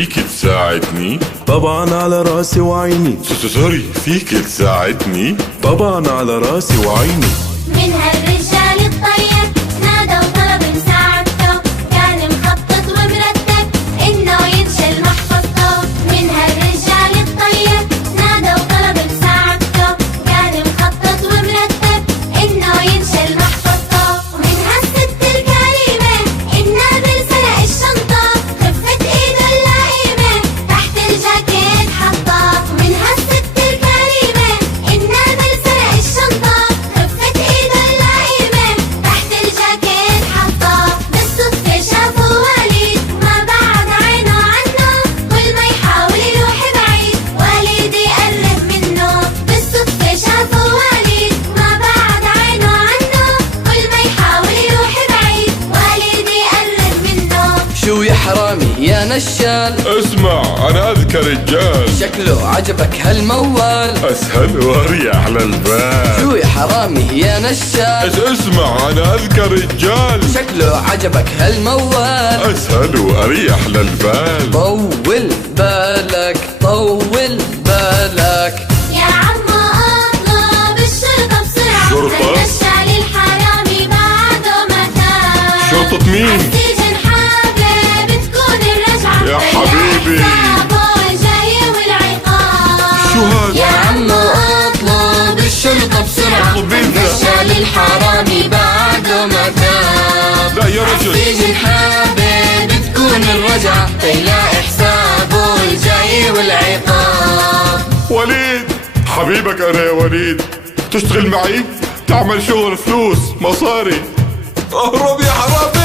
فيك تساعدني؟ طبعا على راسي وعيني. سوري، فيك تساعدني؟ طبعا على راسي وعيني. من هالرجال الطيب نادى وطلب مساعدته، كان مخطط ومرتب انه ينشل محفظته. من هالرجال الطيب نادى وطلب مساعدته، كان مخطط ومرتب انه ينشل محفظته. ومن هالست الكريمة النابل سرق الشنطة، خفت ايده اللئيمة تحت الجاكيت حطها. من هالست الكريمة النابل سرق الشنطة، خفت ايده اللئيمة تحت الجاكيت حطها. بالصدفة شافوا وليد ما بعد عينه عنه، كل ما يحاول يروح بعيد وليد يقرب منه. بالصدفة شافوا وليد ما بعد عينه عنه، كل ما يحاول يروح بعيد وليد يقرب منه. شو يا حرامي يا نشال؟ اسمع، أنا أذكر رجال شكله عجبك هالموال، أسهل وأريح للبال. شو يا حرامي يا نشال؟ اسمع، أنا أذكر رجال شكله عجبك هالموال، أسهل وأريح للبال. طول بالك طول بالك. يا عمو اطلب الشرطة بسرعة، شرطة؟ هالنشال الحرامي بعده ما تاب. شرطة مين؟ عالسجن حابة بتكون الرجعة، يا حبيبي. حسابه الجاي والعقاب. شو هاد؟ يا عمو اطلب الشرطة بسرعة، اطلب انت. هالنشال الحرامي بعده ما تاب. لا يا رجل. عالسجن حابة بتكون الرجعة، تلاقي حسابه الجاي والعقاب. وليد حبيبك أنا يا وليد، تشتغل معي؟ تعمل شغل فلوس مصاري. اهرب يا حرامي.